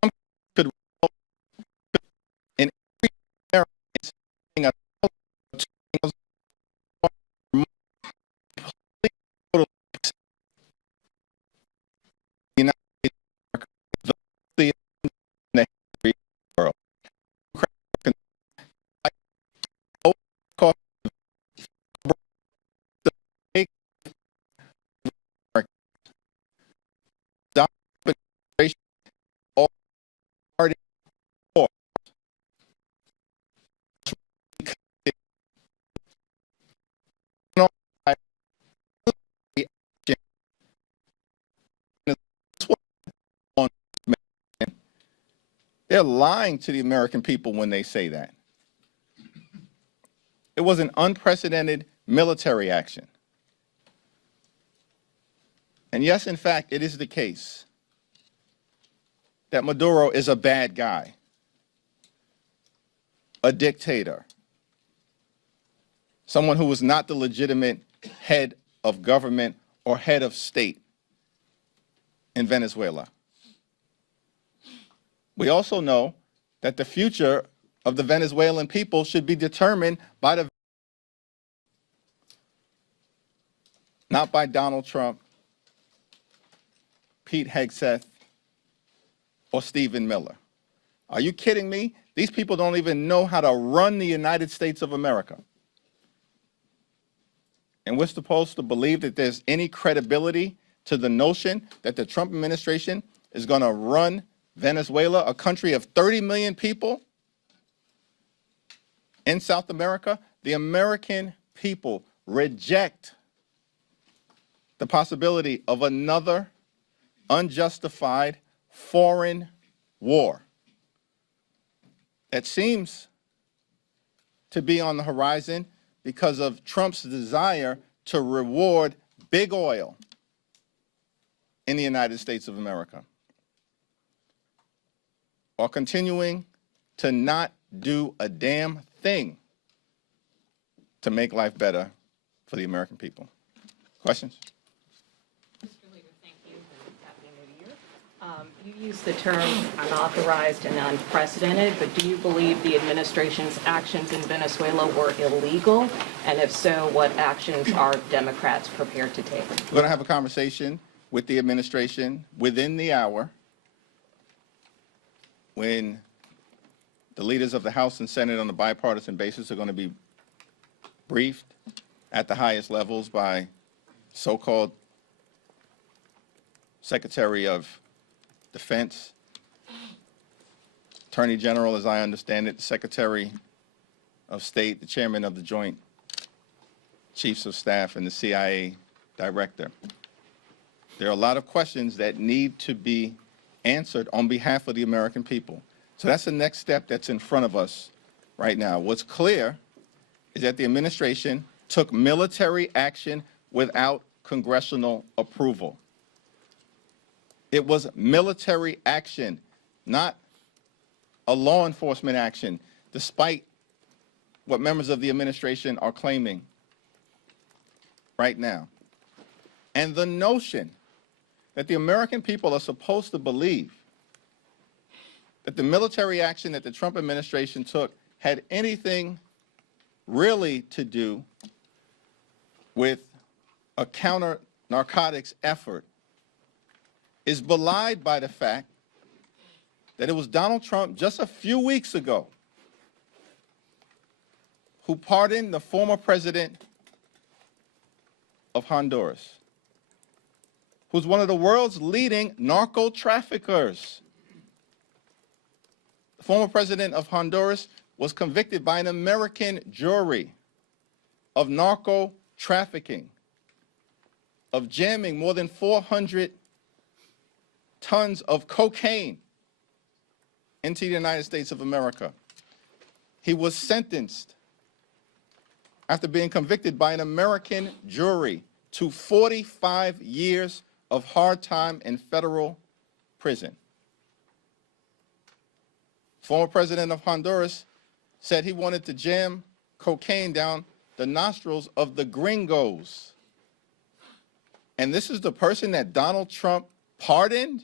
some could result in every American spending the United States of America, the history of the world. They're lying to the American people when they say that. It was an unprecedented military action. And yes, in fact, it is the case that Maduro is a bad guy, a dictator, someone who was not the legitimate head of government or head of state in Venezuela. We also know that the future of the Venezuelan people should be determined by the not by Donald Trump, Pete Hegseth, or Stephen Miller. Are you kidding me? These people don't even know how to run the United States of America. And we're supposed to believe that there's any credibility to the notion that the Trump administration is going to run Venezuela, a country of 30 million people in South America. The American people reject the possibility of another unjustified foreign war that seems to be on the horizon because of Trump's desire to reward big oil in the United States of America, while continuing to not do a damn thing to make life better for the American people. Questions? Mr. Leader, thank you, and Happy New Year. You used the term unauthorized and unprecedented, but do you believe the administration's actions in Venezuela were illegal? And if so, what actions are Democrats prepared to take? We're going to have a conversation with the administration within the hour when the leaders of the House and Senate on a bipartisan basis are going to be briefed at the highest levels by so-called Secretary of Defense, Attorney General, as I understand it, Secretary of State, the Chairman of the Joint Chiefs of Staff, and the CIA Director. There are a lot of questions that need to be answered on behalf of the American people. So that's the next step that's in front of us right now. What's clear is that the administration took military action without congressional approval. It was military action, not a law enforcement action, despite what members of the administration are claiming right now. And the notion that the American people are supposed to believe that the military action that the Trump administration took had anything really to do with a counter-narcotics effort is belied by the fact that it was Donald Trump just a few weeks ago who pardoned the former president of Honduras, who's one of the world's leading narco-traffickers. The former president of Honduras was convicted by an American jury of narco-trafficking, of jamming more than 400 tons of cocaine into the United States of America. He was sentenced after being convicted by an American jury to 45 years of hard time in federal prison. Former president of Honduras said he wanted to jam cocaine down the nostrils of the gringos. And this is the person that Donald Trump pardoned?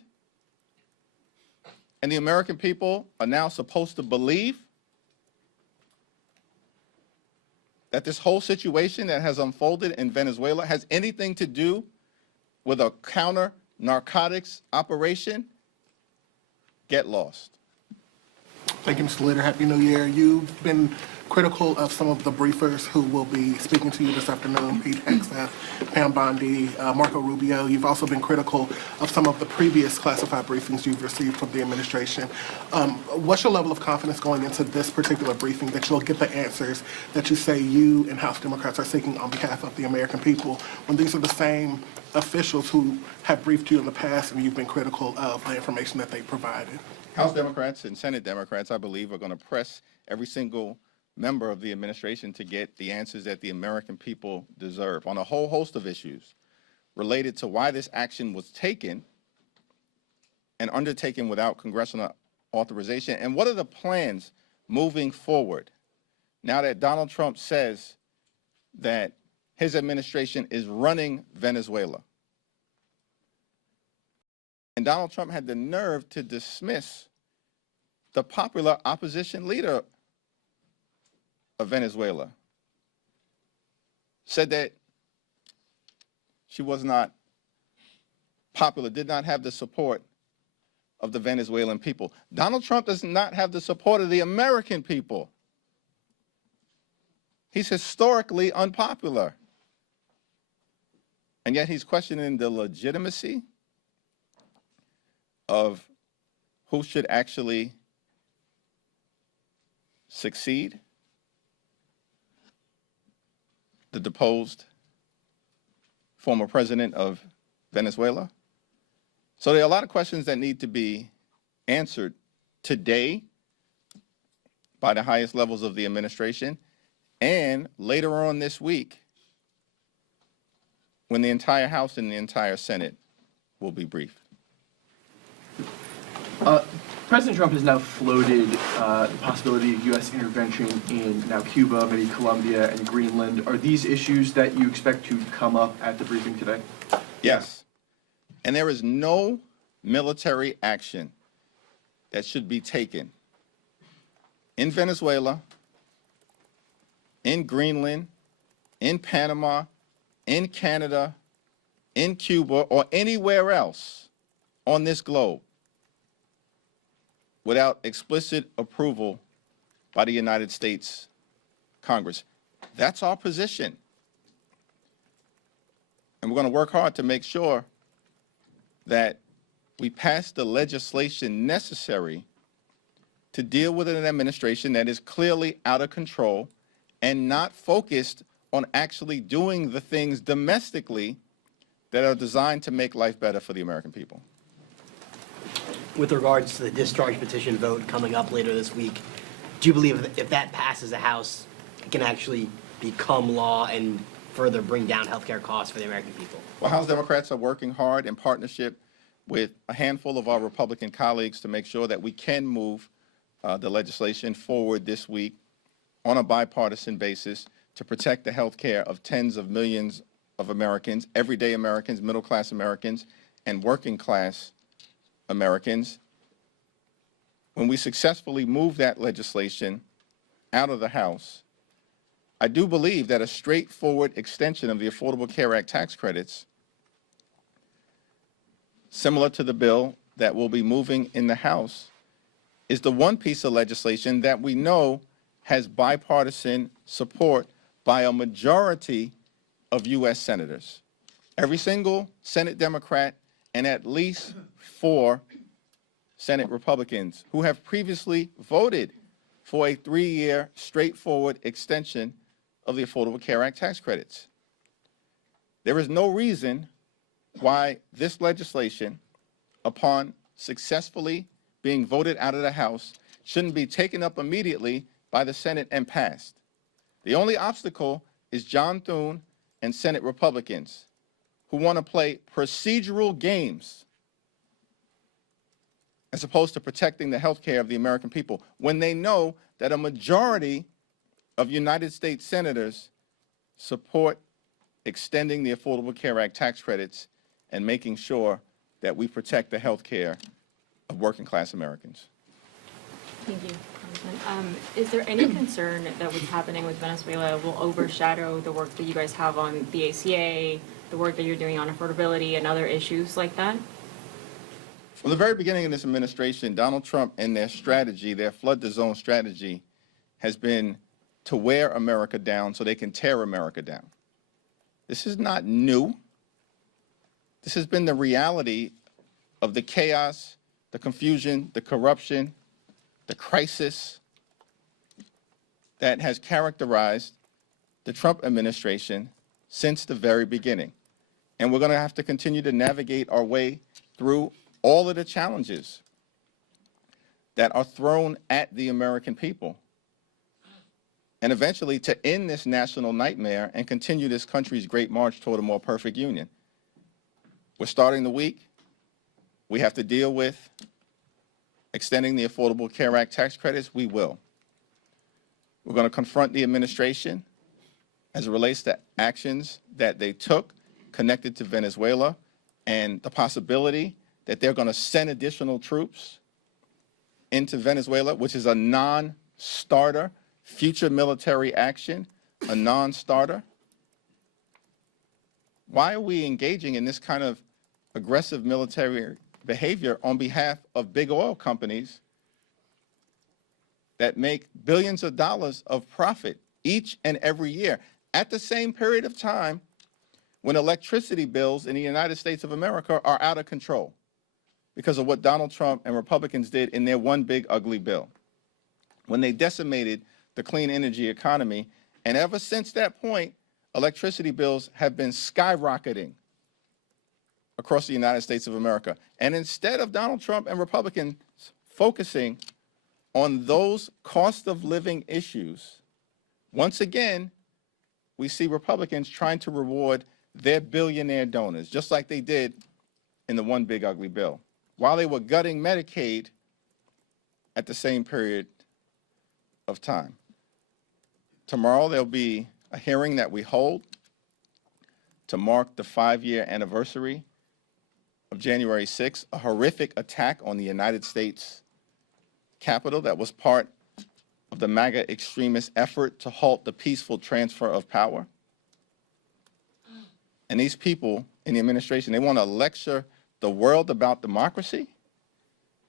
and the American people are now supposed to believe that this whole situation that has unfolded in Venezuela has anything to do with a counter-narcotics operation? Get lost. Thank you, Mr. Leader. Happy New Year. You've been critical of some of the briefers who will be speaking to you this afternoon, Pete Hegseth, Pam Bondi, Marco Rubio. You've also been critical of some of the previous classified briefings you've received from the administration. What's your level of confidence going into this particular briefing that you'll get the answers that you say you and House Democrats are seeking on behalf of the American people, when these are the same officials who have briefed you in the past and you've been critical of the information that they provided? House Democrats and Senate Democrats, I believe, are going to press every single member of the administration to get the answers that the American people deserve on a whole host of issues related to why this action was taken and undertaken without congressional authorization, and what are the plans moving forward now that Donald Trump says that his administration is running Venezuela. And Donald Trump had the nerve to dismiss the popular opposition leader of Venezuela, said that she was not popular, did not have the support of the Venezuelan people. Donald Trump does not have the support of the American people. He's historically unpopular. And yet he's questioning the legitimacy of who should actually succeed the deposed former president of Venezuela. So there are a lot of questions that need to be answered today by the highest levels of the administration, and later on this week when the entire House and the entire Senate will be briefed. President Trump has now floated the possibility of U.S. intervention in now Cuba, maybe Colombia, and Greenland. Are these issues that you expect to come up at the briefing today? Yes. And there is no military action that should be taken in Venezuela, in Greenland, in Panama, in Canada, in Cuba, or anywhere else on this globe without explicit approval by the United States Congress. That's our position. And we're going to work hard to make sure that we pass the legislation necessary to deal with an administration that is clearly out of control and not focused on actually doing the things domestically that are designed to make life better for the American people. With regards to the discharge petition vote coming up later this week, do you believe that if that passes the House, it can actually become law and further bring down healthcare costs for the American people? Well, House Democrats are working hard in partnership with a handful of our Republican colleagues to make sure that we can move the legislation forward this week on a bipartisan basis to protect the health care of tens of millions of Americans, everyday Americans, middle-class Americans, and working-class Americans. When we successfully move that legislation out of the House, I do believe that a straightforward extension of the Affordable Care Act tax credits, similar to the bill that will be moving in the House, is the one piece of legislation that we know has bipartisan support by a majority of U.S. senators. Every single Senate Democrat and at least 4 Senate Republicans who have previously voted for a 3-year straightforward extension of the Affordable Care Act tax credits. There is no reason why this legislation, upon successfully being voted out of the House, shouldn't be taken up immediately by the Senate and passed. The only obstacle is John Thune and Senate Republicans who want to play procedural games as opposed to protecting the health care of the American people, when they know that a majority of United States senators support extending the Affordable Care Act tax credits and making sure that we protect the health care of working class Americans. Thank you, Congressman. Is there any concern that what's happening with Venezuela will overshadow the work that you guys have on the ACA, the work that you're doing on affordability and other issues like that? From the very beginning of this administration, Donald Trump and their strategy, their flood the zone strategy, has been to wear America down so they can tear America down. This is not new. This has been the reality of the chaos, the confusion, the corruption, the crisis that has characterized the Trump administration since the very beginning. And we're going to have to continue to navigate our way through all of the challenges that are thrown at the American people, and eventually to end this national nightmare and continue this country's great march toward a more perfect union. We're starting the week. We have to deal with extending the Affordable Care Act tax credits. We will. We're going to confront the administration as it relates to actions that they took connected to Venezuela and the possibility that they're going to send additional troops into Venezuela, which is a non-starter, future military action, a non-starter. Why are we engaging in this kind of aggressive military behavior on behalf of big oil companies that make billions of dollars of profit each and every year at the same period of time when electricity bills in the United States of America are out of control because of what Donald Trump and Republicans did in their one big ugly bill, when they decimated the clean energy economy. And ever since that point, electricity bills have been skyrocketing across the United States of America. And instead of Donald Trump and Republicans focusing on those cost of living issues, once again, we see Republicans trying to reward their billionaire donors, just like they did in the one big ugly bill, while they were gutting Medicaid at the same period of time. Tomorrow there'll be a hearing that we hold to mark the 5-year anniversary of January 6th, a horrific attack on the United States Capitol that was part of the MAGA extremist effort to halt the peaceful transfer of power. And these people in the administration, they want to lecture the world about democracy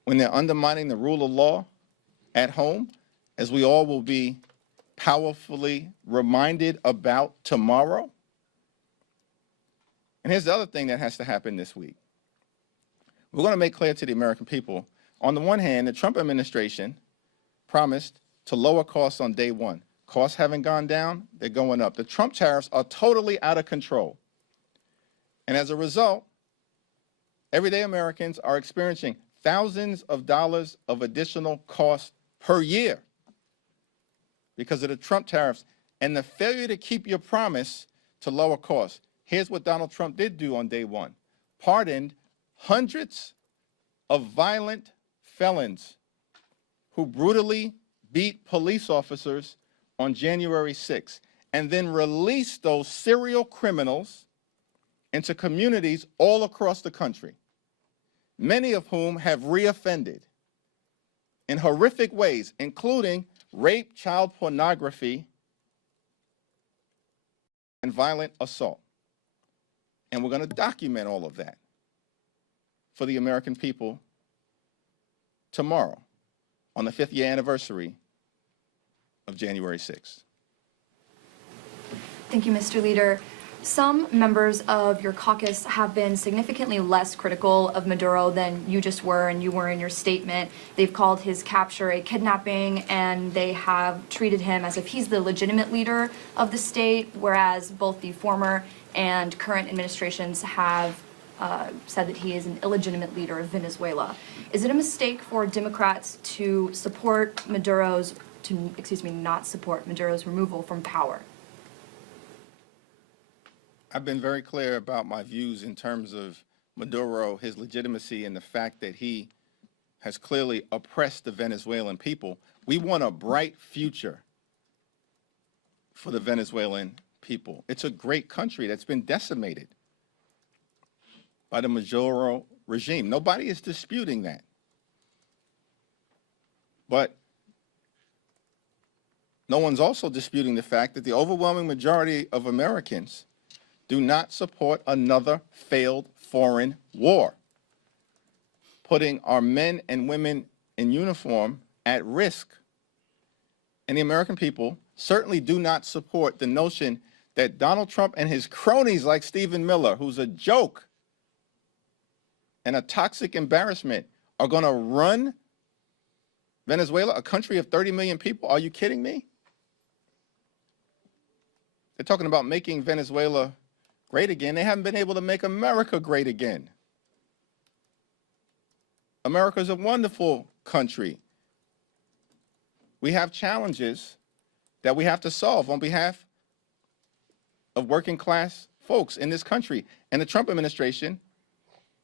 when they're undermining the rule of law at home, as we all will be powerfully reminded about tomorrow. And here's the other thing that has to happen this week. We're going to make clear to the American people, on the one hand, the Trump administration promised to lower costs on day one. Costs haven't gone down, they're going up. The Trump tariffs are totally out of control. And as a result, everyday Americans are experiencing thousands of dollars of additional costs per year because of the Trump tariffs and the failure to keep your promise to lower costs. Here's what Donald Trump did do on day one. Pardoned hundreds of violent felons who brutally beat police officers on January 6th, and then released those serial criminals into communities all across the country, many of whom have reoffended in horrific ways, including rape, child pornography, and violent assault. And we're going to document all of that for the American people tomorrow on the 5th year anniversary of January 6th. Thank you, Mr. Leader. Some members of your caucus have been significantly less critical of Maduro than you just were and you were in your statement. They've called his capture a kidnapping, and they have treated him as if he's the legitimate leader of the state, whereas both the former and current administrations have said that he is an illegitimate leader of Venezuela. Is it a mistake for Democrats to support Maduro's, not support Maduro's removal from power? I've been very clear about my views in terms of Maduro, his legitimacy, and the fact that he has clearly oppressed the Venezuelan people. We want a bright future for the Venezuelan people. It's a great country that's been decimated by the Maduro regime. Nobody is disputing that. But no one's also disputing the fact that the overwhelming majority of Americans do not support another failed foreign war, putting our men and women in uniform at risk. And the American people certainly do not support the notion that Donald Trump and his cronies like Stephen Miller, who's a joke and a toxic embarrassment, are going to run Venezuela, a country of 30 million people. Are you kidding me? They're talking about making Venezuela great again. They haven't been able to make America great again. America's a wonderful country. We have challenges that we have to solve on behalf of working class folks in this country. And the Trump administration,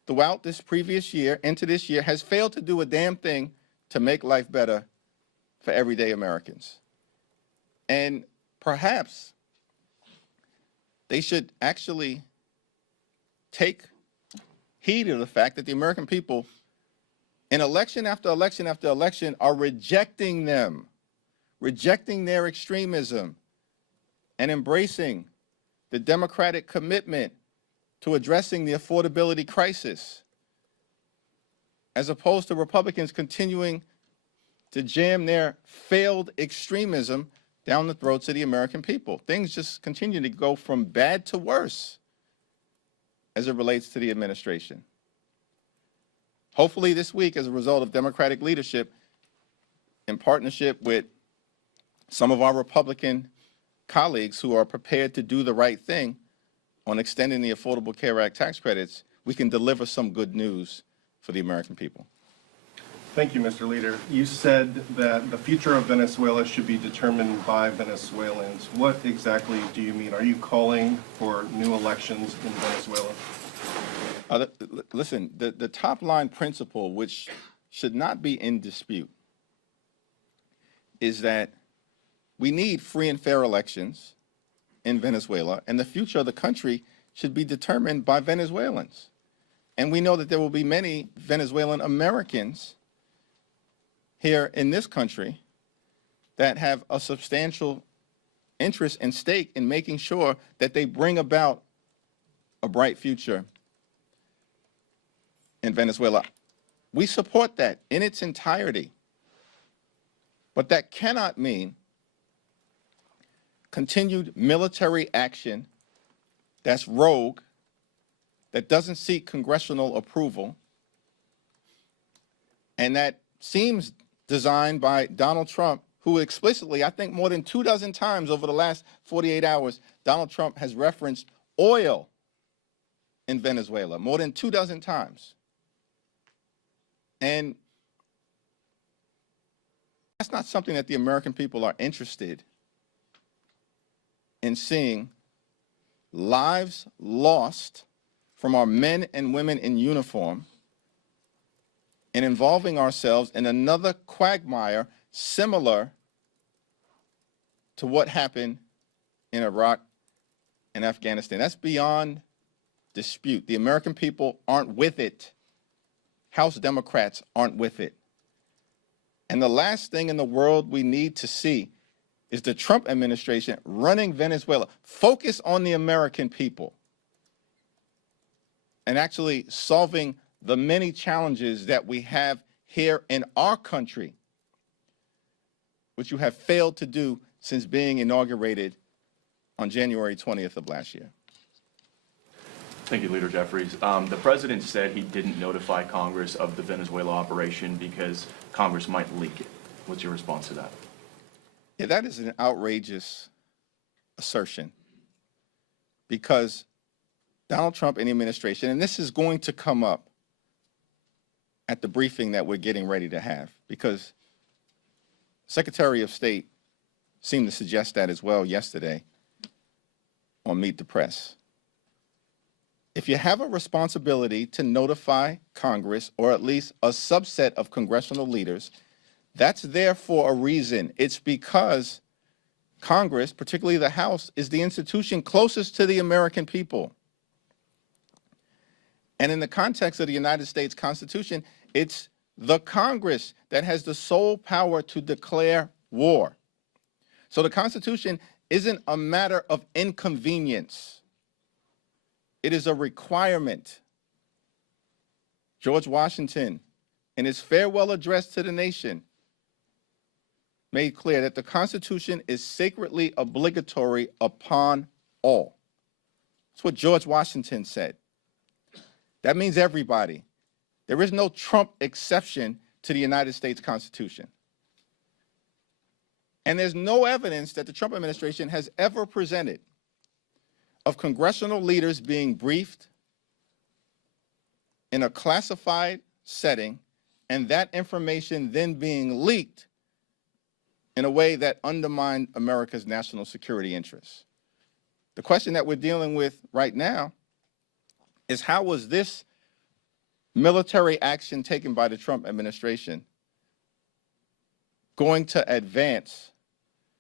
throughout this previous year, into this year, has failed to do a damn thing to make life better for everyday Americans. And perhaps they should actually take heed of the fact that the American people, in election after election after election, are rejecting them, rejecting their extremism, and embracing the Democratic commitment to addressing the affordability crisis, as opposed to Republicans continuing to jam their failed extremism down the throats of the American people. Things just continue to go from bad to worse as it relates to the administration. Hopefully this week, as a result of Democratic leadership, in partnership with some of our Republican colleagues who are prepared to do the right thing on extending the Affordable Care Act tax credits, we can deliver some good news for the American people. Thank you, Mr. Leader. You said that the future of Venezuela should be determined by Venezuelans. What exactly do you mean? Are you calling for new elections in Venezuela? Listen, the top line principle, which should not be in dispute, is that we need free and fair elections in Venezuela, and the future of the country should be determined by Venezuelans. And we know that there will be many Venezuelan Americans here in this country that have a substantial interest and stake in making sure that they bring about a bright future in Venezuela. We support that in its entirety. But that cannot mean continued military action that's rogue, that doesn't seek congressional approval, and that seems designed by Donald Trump, who explicitly, I think more than 24 times over the last 48 hours, Donald Trump has referenced oil in Venezuela, more than 24 times. And that's not something that the American people are interested in seeing. Lives lost from our men and women in uniform, and involving ourselves in another quagmire similar to what happened in Iraq and Afghanistan. That's beyond dispute. The American people aren't with it. House Democrats aren't with it. And the last thing in the world we need to see is the Trump administration running Venezuela. Focus on the American people and actually solving the many challenges that we have here in our country, which you have failed to do since being inaugurated on January 20th of last year. Thank you, Leader Jeffries. The president said he didn't notify Congress of the Venezuela operation because Congress might leak it. What's your response to that? Yeah, that is an outrageous assertion, because Donald Trump and the administration, and this is going to come up at the briefing that we're getting ready to have, because Secretary of State seemed to suggest that as well yesterday on Meet the Press. If you have a responsibility to notify Congress, or at least a subset of congressional leaders, that's there for a reason. It's because Congress, particularly the House, is the institution closest to the American people. And in the context of the United States Constitution, it's the Congress that has the sole power to declare war. So the Constitution isn't a matter of inconvenience. It is a requirement. George Washington, in his farewell address to the nation, made clear that the Constitution is sacredly obligatory upon all. That's what George Washington said. That means everybody. There is no Trump exception to the United States Constitution. And there's no evidence that the Trump administration has ever presented of congressional leaders being briefed in a classified setting and that information then being leaked in a way that undermined America's national security interests. The question that we're dealing with right now is, how was this military action taken by the Trump administration going to advance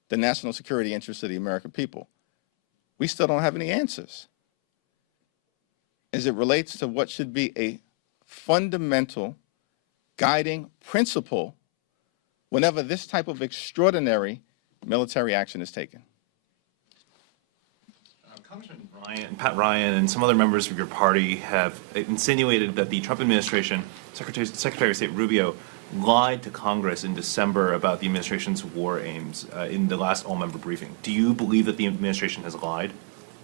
the national security interests of the American people? We still don't have any answers as it relates to what should be a fundamental guiding principle whenever this type of extraordinary military action is taken. Congressman Pat Ryan and some other members of your party have insinuated that the Trump administration, Secretary of State Rubio, lied to Congress in December about the administration's war aims in the last all-member briefing. Do you believe that the administration has lied?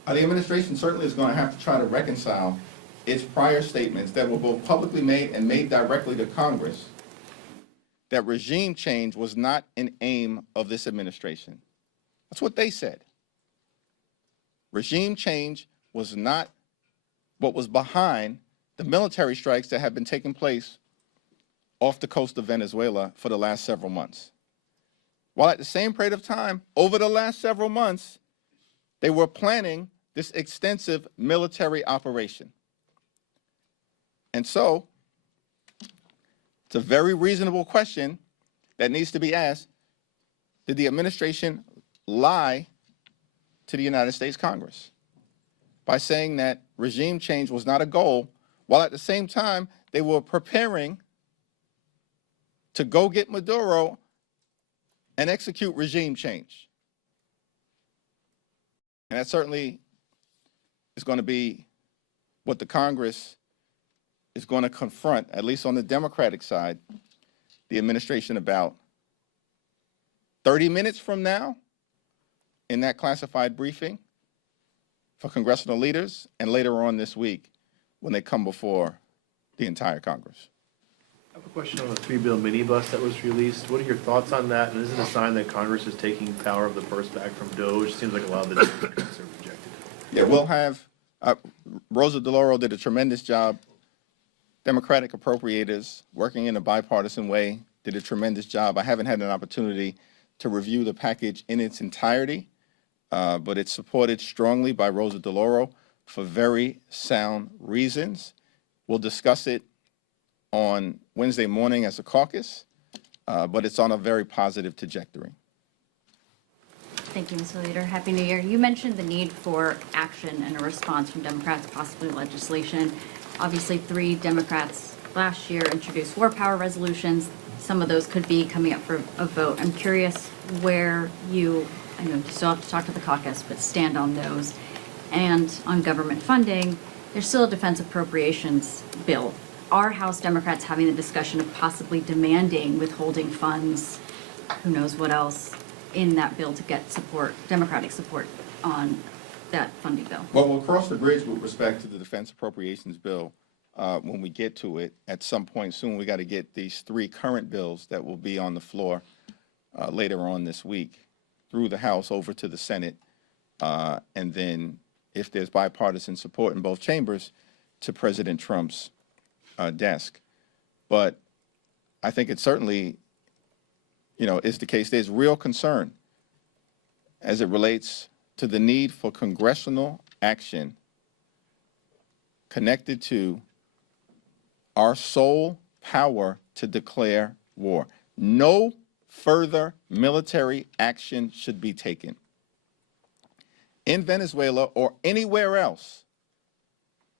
The administration certainly is going to have to try to reconcile its prior statements that were both publicly made and made directly to Congress, that regime change was not an aim of this administration. That's what they said. Regime change was not what was behind the military strikes that have been taking place off the coast of Venezuela for the last several months. While at the same period of time, over the last several months, they were planning this extensive military operation. And so, it's a very reasonable question that needs to be asked. Did the administration lie to the United States Congress by saying that regime change was not a goal, while at the same time they were preparing to go get Maduro and execute regime change? And that certainly is going to be what the Congress is going to confront, at least on the Democratic side, the administration about 30 minutes from now in that classified briefing for congressional leaders, and later on this week when they come before the entire Congress. I have a question on the 3-bill minibus that was released. What are your thoughts on that? And is it a sign that Congress is taking power of the purse back from DOGE? Seems like a lot of the Democrats are rejected. Yeah, we'll have, Rosa DeLauro did a tremendous job. Democratic appropriators working in a bipartisan way did a tremendous job. I haven't had an opportunity to review the package in its entirety, but it's supported strongly by Rosa DeLauro for very sound reasons. We'll discuss it on Wednesday morning as a caucus, but it's on a very positive trajectory. Thank you, Mr. Leader. Happy New Year. You mentioned the need for action and a response from Democrats, possibly legislation. Obviously, 3 Democrats last year introduced war power resolutions. Some of those could be coming up for a vote. I'm curious where you, I know you still have to talk to the caucus, but stand on those. And on government funding, there's still a defense appropriations bill. Are House Democrats having the discussion of possibly demanding withholding funds, who knows what else, in that bill to get support, Democratic support on that funding bill? Well, we'll cross the bridge with respect to the defense appropriations bill when we get to it at some point soon. We got to get these 3 current bills that will be on the floor later on this week through the House over to the Senate, and then if there's bipartisan support in both chambers, to President Trump's desk. But I think it certainly, is the case. There's real concern as it relates to the need for congressional action connected to our sole power to declare war. No further military action should be taken in Venezuela or anywhere else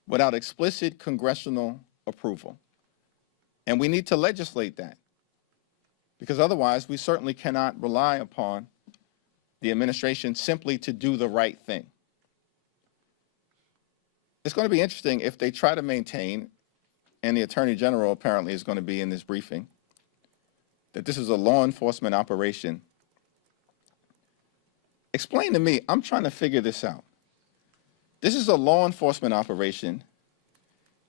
without explicit congressional approval. And we need to legislate that, because otherwise we certainly cannot rely upon the administration simply to do the right thing. It's going to be interesting if they try to maintain, and the Attorney General apparently is going to be in this briefing, that this is a law enforcement operation. Explain to me, I'm trying to figure this out. This is a law enforcement operation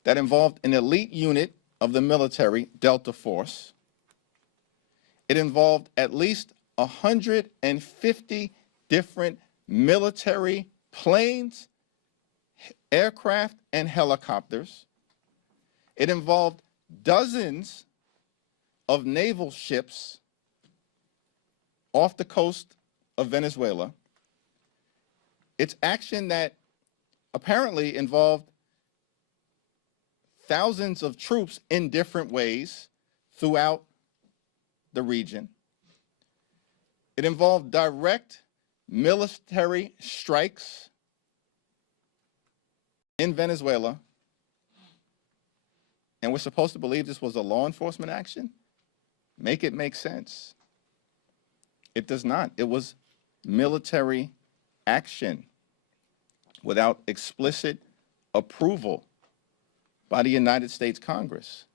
that involved an elite unit of the military, Delta Force. It involved at least 150 different military planes, aircraft, and helicopters. It involved dozens of naval ships off the coast of Venezuela. It's action that apparently involved thousands of troops in different ways throughout the region. It involved direct military strikes in Venezuela. And we're supposed to believe this was a law enforcement action? Make it make sense. It does not. It was military action without explicit approval by the United States Congress,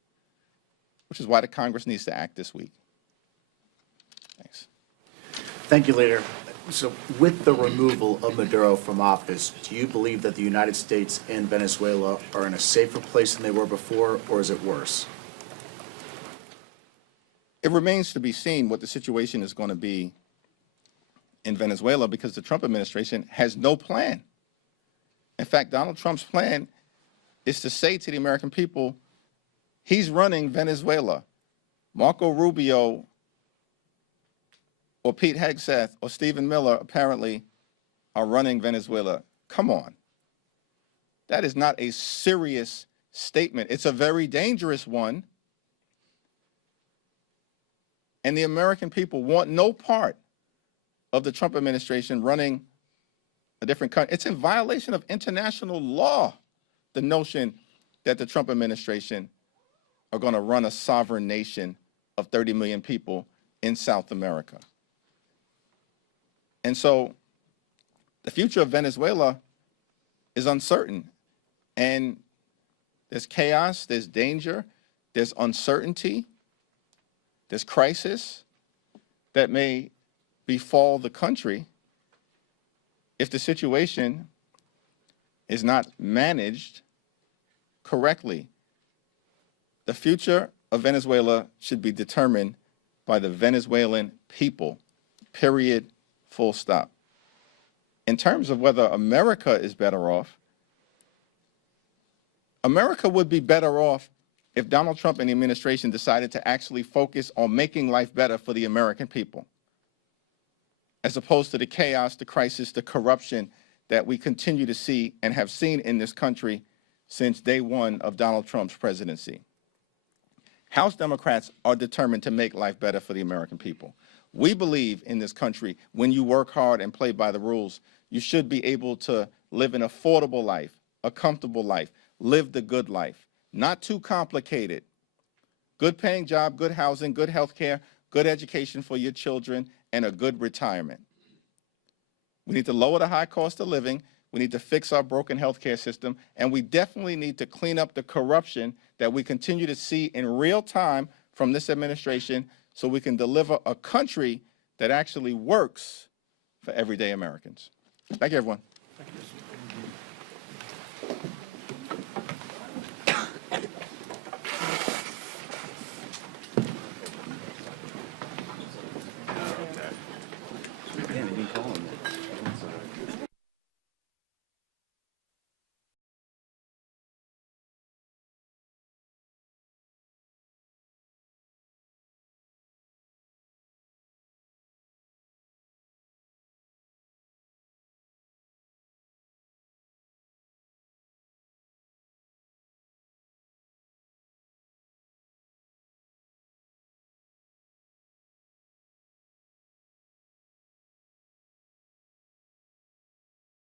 which is why the Congress needs to act this week. Thanks. Thank you, Leader. So with the removal of Maduro from office, do you believe that the United States and Venezuela are in a safer place than they were before, or is it worse? It remains to be seen what the situation is going to be in Venezuela, because the Trump administration has no plan. In fact, Donald Trump's plan is to say to the American people, he's running Venezuela. Marco Rubio or Pete Hegseth or Stephen Miller apparently are running Venezuela. Come on. That is not a serious statement. It's a very dangerous one. And the American people want no part of the Trump administration running a different country. It's in violation of international law, the notion that the Trump administration are going to run a sovereign nation of 30 million people in South America. And so the future of Venezuela is uncertain. And there's chaos, there's danger, there's uncertainty, there's crisis that may befall the country if the situation is not managed correctly. The future of Venezuela should be determined by the Venezuelan people, period, full stop. In terms of whether America is better off, America would be better off if Donald Trump and the administration decided to actually focus on making life better for the American people, as opposed to the chaos, the crisis, the corruption that we continue to see and have seen in this country since day one of Donald Trump's presidency. House Democrats are determined to make life better for the American people. We believe in this country, when you work hard and play by the rules, you should be able to live an affordable life, a comfortable life, live the good life, not too complicated. Good paying job, good housing, good health care, good education for your children, and a good retirement. We need to lower the high cost of living. We need to fix our broken healthcare system, and we definitely need to clean up the corruption that we continue to see in real time from this administration, so we can deliver a country that actually works for everyday Americans. Thank you, everyone. Thank you, Mr.